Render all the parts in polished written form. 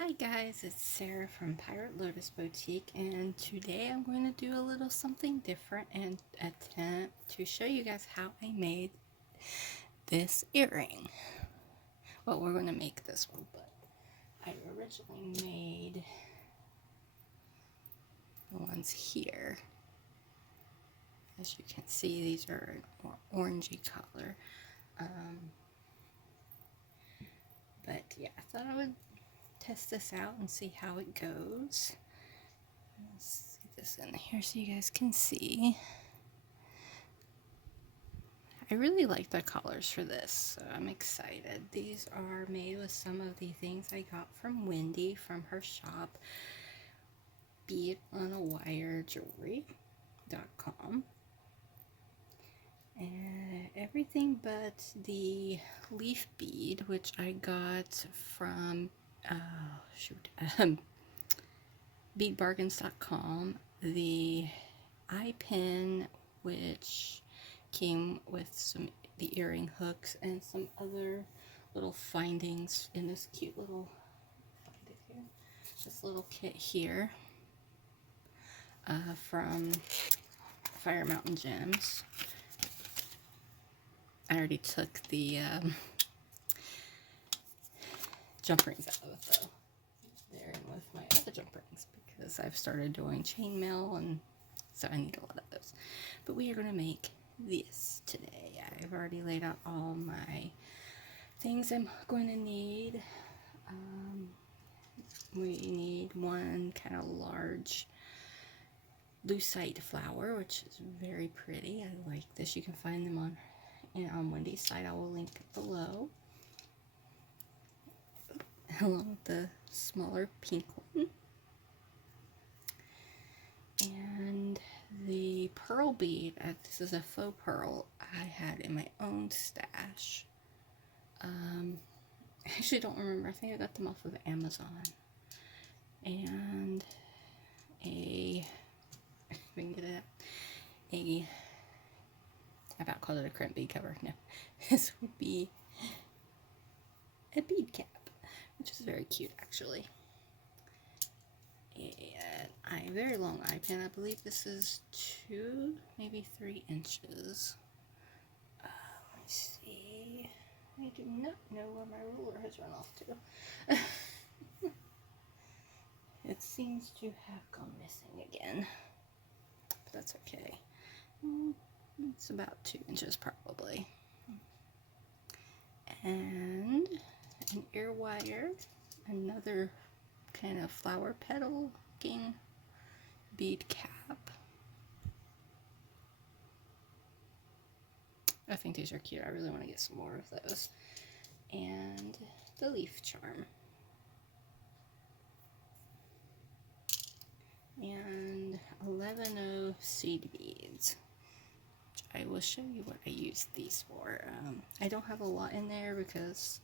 Hi guys, it's Sarah from Pirate Lotus Boutique, and today I'm going to do a little something different and attempt to show you guys how I made this earring. Well, we're going to make this one, but I originally made the ones here. As you can see, these are an orangey color. But yeah, I thought I would test this out and see how it goes. Let's get this in here so you guys can see. I really like the colors for this, so I'm excited. These are made with some of the things I got from Wendy from her shop, Bead on a Wire Jewelry.com. And everything but the leaf bead, which I got from beadbargains.com, the eye pin, which came with the earring hooks and some other little findings in this cute little this little kit here from Fire Mountain Gems. I already took the jump rings out of it though. They're in with my other jump rings because I've started doing chainmail, and so I need a lot of those. But we are going to make this today. I've already laid out all my things I'm going to need. We need one kind of large Lucite flower, which is very pretty. I like this. You can find them on Wendy's site. I will link it below, along with the smaller pink one. And the pearl bead, this is a faux pearl I had in my own stash. I actually don't remember. I think I got them off of Amazon. And if we can get it, I about called it a crimp bead cover. No, this would be a bead cap, which is very cute actually. And a very long eye pin. I believe this is 2, maybe 3 inches. Let me see. I do not know where my ruler has run off to. It seems to have gone missing again, but that's okay. It's about 2 inches probably. And an ear wire, another kind of flower petal looking bead cap. I think these are cute. I really want to get some more of those. And the leaf charm. And 11 seed beads. I will show you what I used these for. I don't have a lot in there because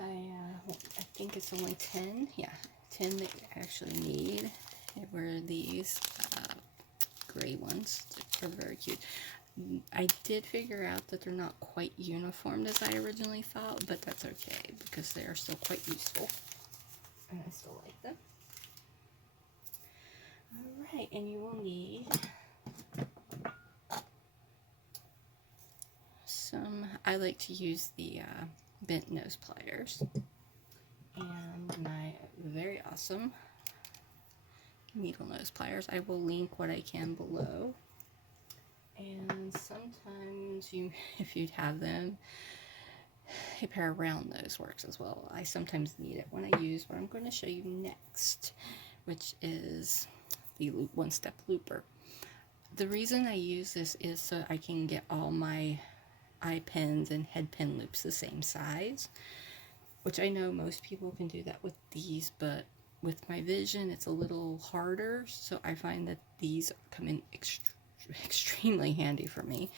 I think it's only 10. Yeah, 10 that you actually need. They were these gray ones. They're very cute. I did figure out that they're not quite uniformed as I originally thought, but that's okay because they are still quite useful. And I still like them. Alright, and you will need I like to use the bent nose pliers and my very awesome needle nose pliers. I will link what I can below. And sometimes if you'd have them, a pair of round nose works as well. I sometimes need it when I use what I'm going to show you next, which is the one-step looper. The reason I use this is so I can get all my eye pins and head pin loops the same size, which I know most people can do that with these, but with my vision it's a little harder, so I find that these come in extremely handy for me.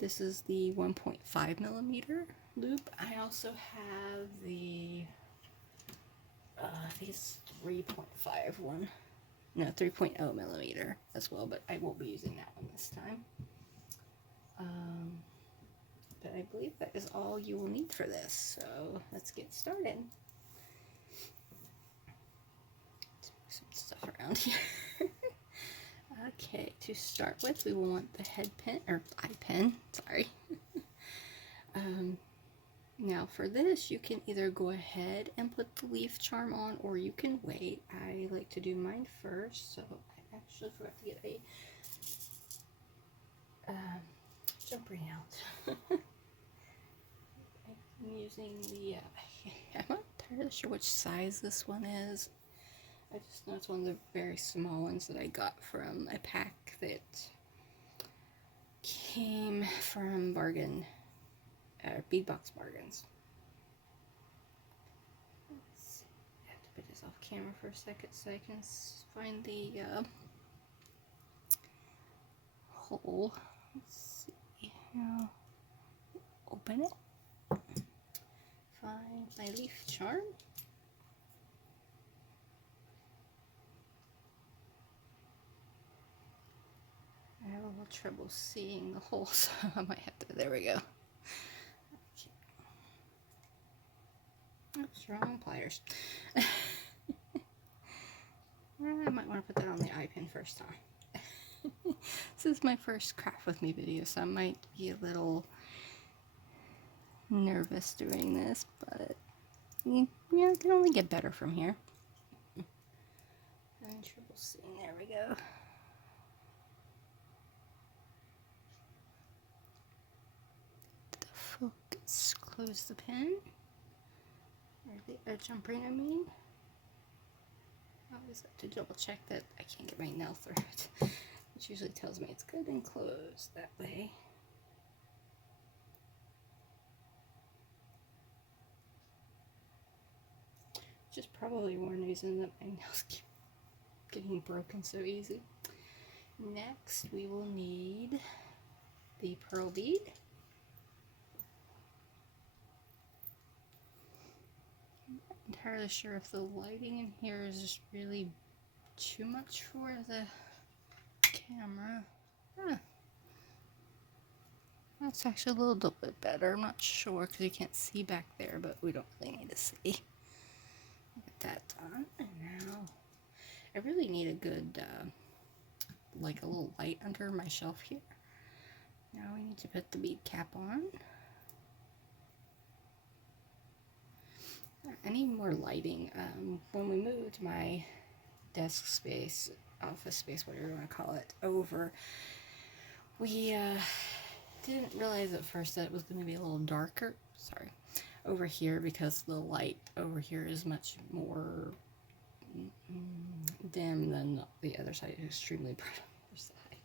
This is the 1.5 millimeter loop. I also have the I think it's 3.5 one. No, 3.0 millimeter as well, but I won't be using that one this time. But I believe that is all you will need for this, so let's get started. stuff around here. Okay, to start with, we will want the head pin, or eye pin, sorry. Now for this, you can either go ahead and put the leaf charm on, or you can wait. I like to do mine first, so I actually forgot to get a jump ring out. I'm using the, I'm not entirely sure which size this one is. I just know it's one of the very small ones that I got from a pack that came from Bead Box Bargains. Let's see. I have to put this off camera for a second so I can find the hole. Let's see. Now, open it. Find my leaf charm. I have a little trouble seeing the hole, so I might have to, there we go. Okay. Oops, wrong pliers. I might want to put that on the eye pin first, huh? This is my first craft with me video, so I might be a little nervous doing this, but you know, it can only get better from here. Having trouble seeing, there we go. Focus, close the pin, or the jump ring, I mean. I always have to double check that I can't get my nail through it, which usually tells me it's good and closed that way. Which is probably one reason that my nails keep getting broken so easy. Next, we will need the pearl bead. Entirely sure if the lighting in here is just really too much for the camera. That's actually a little bit better. I'm not sure because you can't see back there, but we don't really need to see. Get that done. And now I really need a good, like a little light under my shelf here. Now we need to put the bead cap on. I need more lighting. When we moved my desk space, office space, whatever you want to call it, over, we didn't realize at first that it was going to be a little darker, sorry, over here, because the light over here is much more dim than the other side. It's extremely bright on the other side.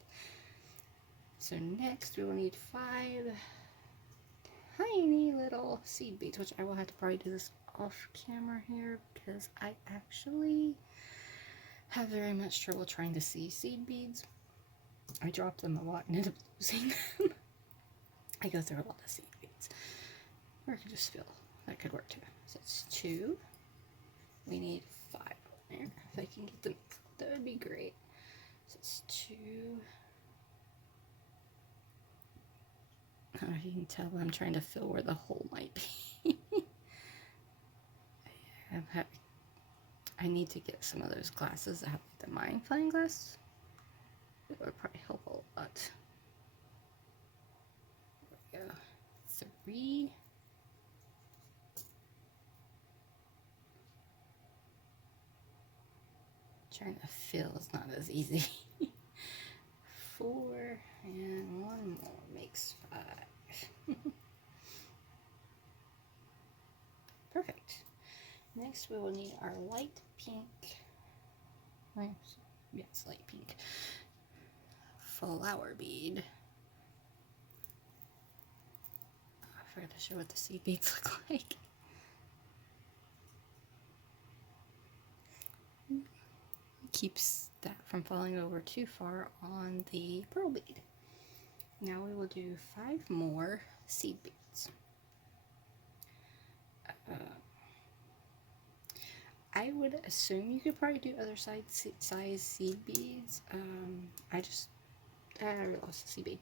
So next we will need 5 tiny little seed beads, which I will have to probably do this off camera here because I actually have very much trouble trying to see seed beads. I drop them a lot and end up losing them. I go through a lot of seed beads. Or I could just fill. That could work too. So it's 2. We need 5 on there. If I can get them, that would be great. So it's 2. I don't know if you can tell, but I'm trying to fill where the hole might be. I need to get some of those glasses that have like the magnifying glass. It would probably help a lot. There we go. 3. Trying to fill is not as easy. 4 and 1 more makes 5. Perfect. Next, we will need our light pink, yes, light pink flower bead. I forgot to show what the seed beads look like. Keeps that from falling over too far on the pearl bead. Now we will do 5 more seed beads. I would assume you could probably do other size seed beads. I lost the seed bead.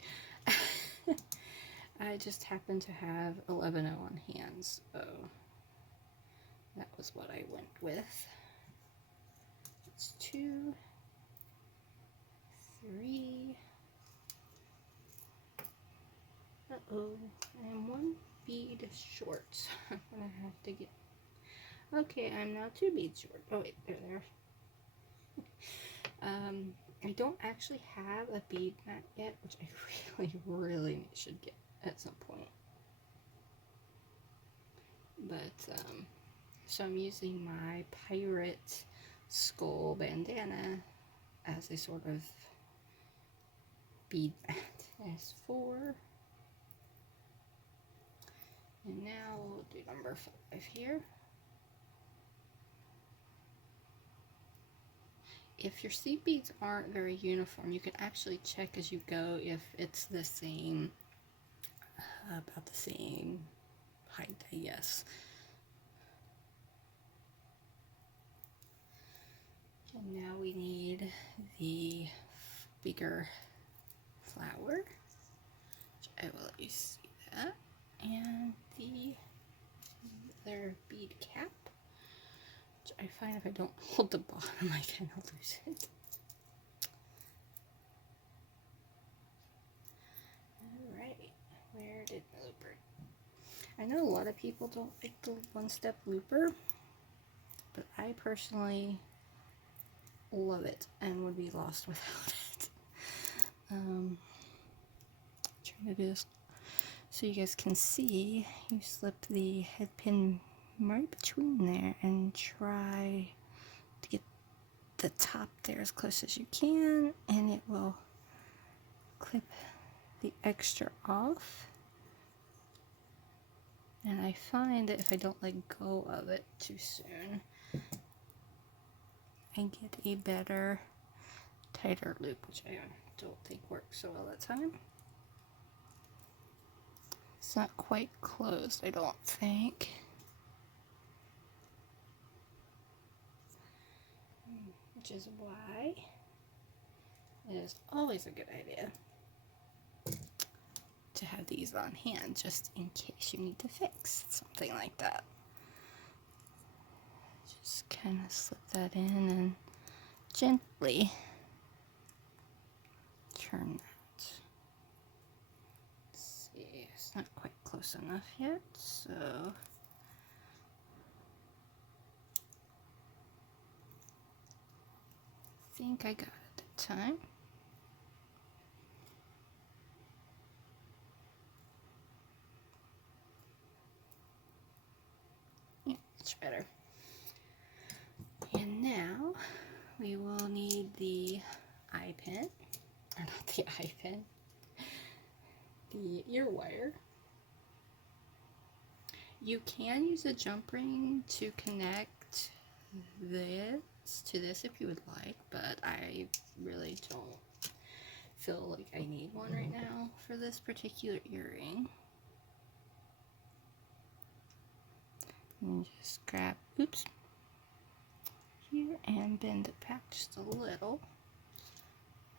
I just happen to have 11 on hand, so that was what I went with. That's 2, 3. Uh-oh, I'm 1 bead short. I'm gonna have to get. Okay, I'm now 2 beads short. Oh wait, there. I don't actually have a bead mat yet, which I really should get at some point. But, so I'm using my pirate skull bandana as a sort of bead mat. There's 4. And now we'll do number 5 here. If your seed beads aren't very uniform, you can actually check as you go if it's the same, about the same height, I guess. And now we need the bigger flower, which I will let you see that, and the other bead cap, which I find if I don't hold the bottom, I kind of lose it. Alright, where did the looper? I know a lot of people don't like the one-step looper, but I personally love it and would be lost without it. Trying to do this so you guys can see. You slip the head pin right between there and try to get the top there as close as you can, and it will clip the extra off. And I find that if I don't let go of it too soon, I get a better, tighter loop, which I don't think works so well that time. It's not quite closed, I don't think. Which is why it is always a good idea to have these on hand, just in case you need to fix something like that. Just kind of slip that in and gently turn that. Let's see, it's not quite close enough yet, so I think I got it that time. Yeah, much better. And now we will need the eye pin, or not the eye pin, the ear wire. You can use a jump ring to connect this to this if you would like, but I really don't feel like I need one right now for this particular earring. And just grab, oops, here and bend it back just a little,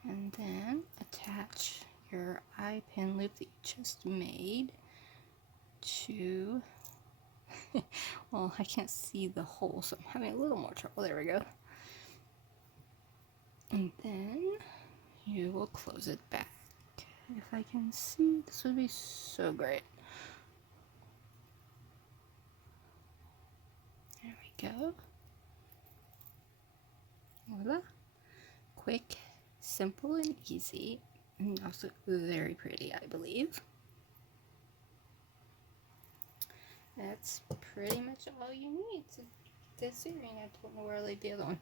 and then attach your eye pin loop that you just made to well, I can't see the hole, so I'm having a little more trouble. There we go. And then you will close it back. If I can see, this would be so great. There we go. Voila. Quick, simple, and easy, and also very pretty, I believe. That's pretty much all you need to this earring. I don't know where I laid the other one.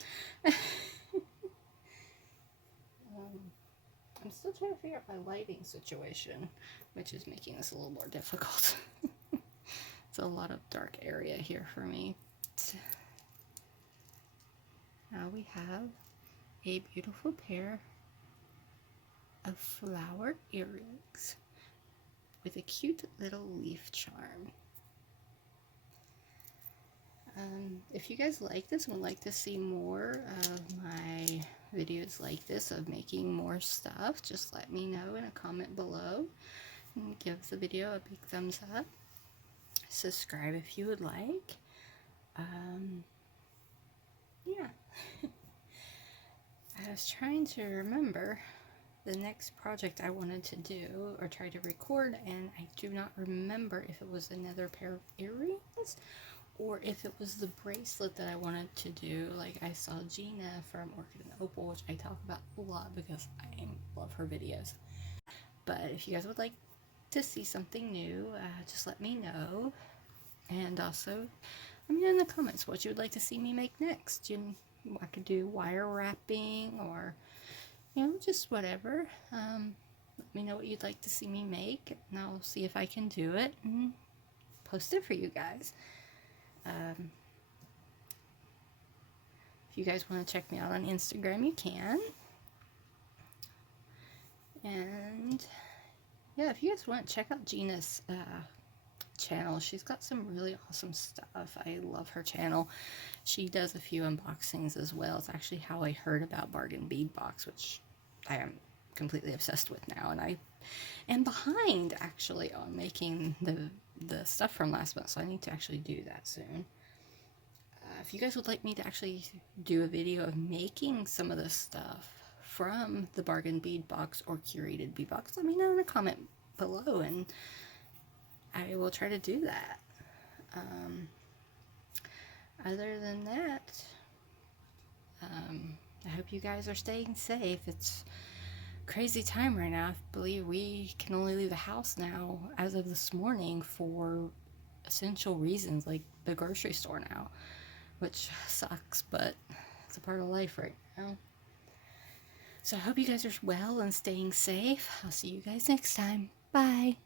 I'm still trying to figure out my lighting situation, which is making this a little more difficult. It's a lot of dark area here for me. Now we have a beautiful pair of flower earrings with a cute little leaf charm. If you guys like this and would like to see more of my videos like this of making more stuff, just let me know in a comment below, and give the video a big thumbs up. Subscribe if you would like. Yeah. I was trying to remember the next project I wanted to do or try to record, and I do not remember if it was another pair of earrings or if it was the bracelet that I wanted to do. Like, I saw Gina from Orchid and Opal, which I talk about a lot because I love her videos. But if you guys would like to see something new, just let me know. And also, let me know in the comments what you would like to see me make next. I could do wire wrapping or, just whatever. Let me know what you'd like to see me make, and I'll see if I can do it and post it for you guys. If you guys want to check me out on Instagram, you can. And yeah, if you guys want to check out Gina's channel, she's got some really awesome stuff. I love her channel. She does a few unboxings as well. It's actually how I heard about Bargain Bead Box, which I am completely obsessed with now, and I am behind actually on making the stuff from last month, so I need to actually do that soon. If you guys would like me to actually do a video of making some of this stuff from the Bargain Bead Box or curated bead box, let me know in a comment below, and I will try to do that. Other than that, I hope you guys are staying safe. It's a crazy time right now. I believe we can only leave the house now as of this morning for essential reasons, like the grocery store now, which sucks, but it's a part of life right now. So I hope you guys are well and staying safe. I'll see you guys next time. Bye.